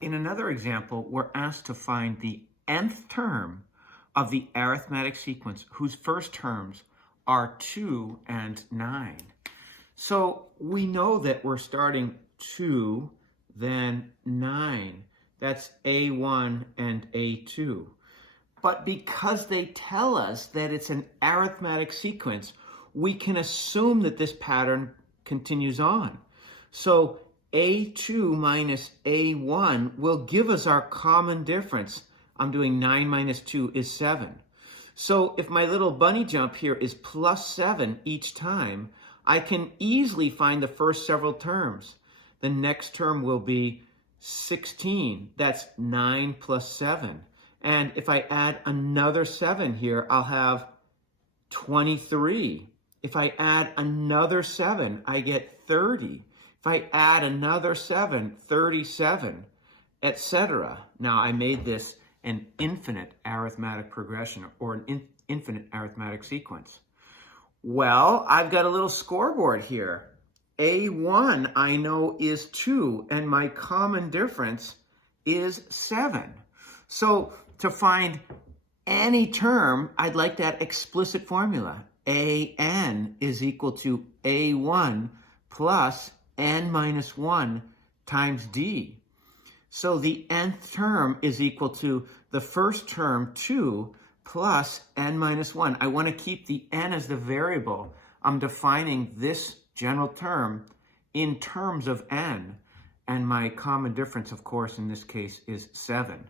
In another example, we're asked to find the nth term of the arithmetic sequence whose first terms are 2 and 9. So we know that we're starting 2, then 9. That's A1 and A2. But because they tell us that it's an arithmetic sequence, we can assume that this pattern continues on. So A2 minus A1 will give us our common difference. I'm doing 9 minus 2 is 7. So if my little bunny jump here is plus 7 each time, I can easily find the first several terms. The next term will be 16. That's 9 plus 7. And if I add another 7 here, I'll have 23. If I add another 7, I get 30. If I add another 7, 37, etc. Now, I made this an infinite arithmetic progression or an infinite arithmetic sequence. Well, I've got a little scoreboard here. A1 I know is 2, and my common difference is 7. So to find any term, I'd like that explicit formula. AN is equal to A1 plus n minus 1 times D. So the nth term is equal to the first term, 2, plus n minus 1. I want to keep the n as the variable. I'm defining this general term in terms of n. And my common difference, of course, in this case is 7.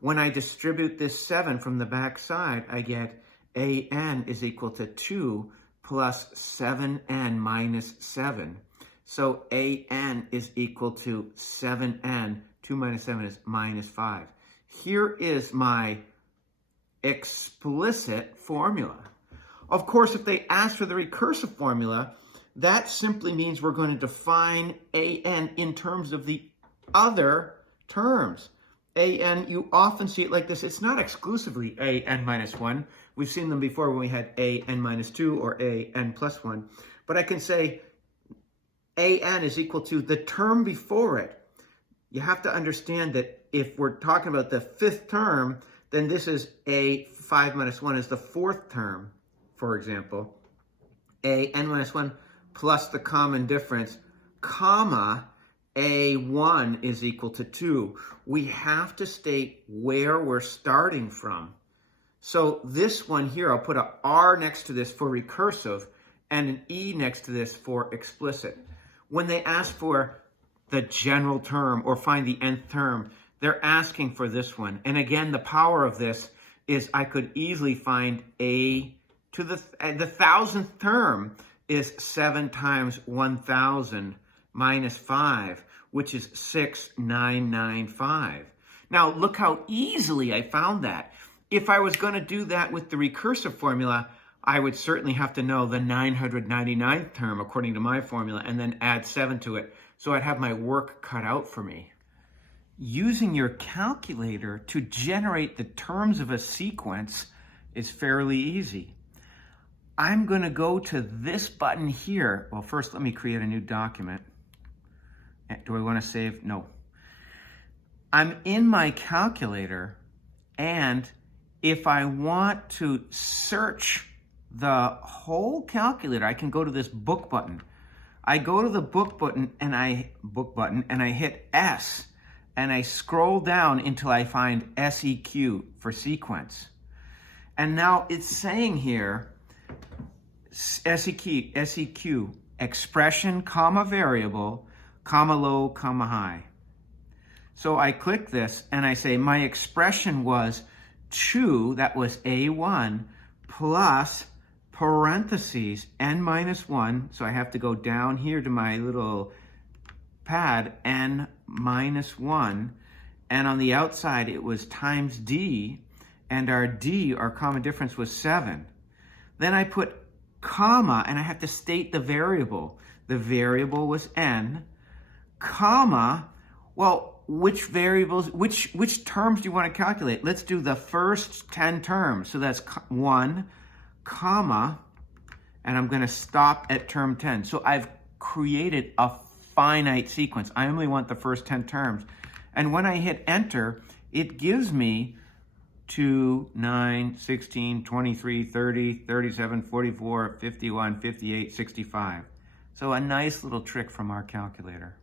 When I distribute this 7 from the back side, I get an is equal to 2 plus 7n minus 7. So an is equal to 7n. 2 minus 7 is minus 5. Here is my explicit formula. Of course, if they ask for the recursive formula, that simply means we're going to define an in terms of the other terms. An, you often see it like this. It's not exclusively an minus 1. We've seen them before when we had an minus 2 or an plus 1. But I can say an is equal to the term before it. You have to understand that if we're talking about the fifth term, then this is a5 minus 1 is the fourth term, for example. An minus 1 plus the common difference, comma, a1 is equal to 2. We have to state where we're starting from. So this one here, I'll put an R next to this for recursive and an E next to this for explicit. When they ask for the general term or find the nth term, they're asking for this one. And again, the power of this is I could easily find a to the thousandth term is 7 times 1,000 minus 5, which is 6,995. Now, look how easily I found that. If I was going to do that with the recursive formula, I would certainly have to know the 999th term according to my formula and then add 7 to it. So I'd have my work cut out for me. Using your calculator to generate the terms of a sequence is fairly easy. I'm going to go to this button here. Well, first, let me create a new document. Do I want to save? No. I'm in my calculator, and if I want to search the whole calculator, I can go to this book button. I go to the book button and I hit S, and I scroll down until I find SEQ for sequence. And now it's saying here, SEQ, expression, comma, variable, comma, low, comma, high. So I click this and I say my expression was 2, that was A1, plus parentheses, n minus 1. So I have to go down here to my little pad, n minus 1. And on the outside, it was times D. And our D, our common difference, was 7. Then I put comma, and I have to state the variable. The variable was n, comma, well, which variables, which terms do you want to calculate? Let's do the first 10 terms. So that's 1, comma, and I'm going to stop at term 10. So I've created a finite sequence. I only want the first 10 terms. And when I hit enter, it gives me 2, 9, 16, 23, 30, 37, 44, 51, 58, 65. So a nice little trick from our calculator.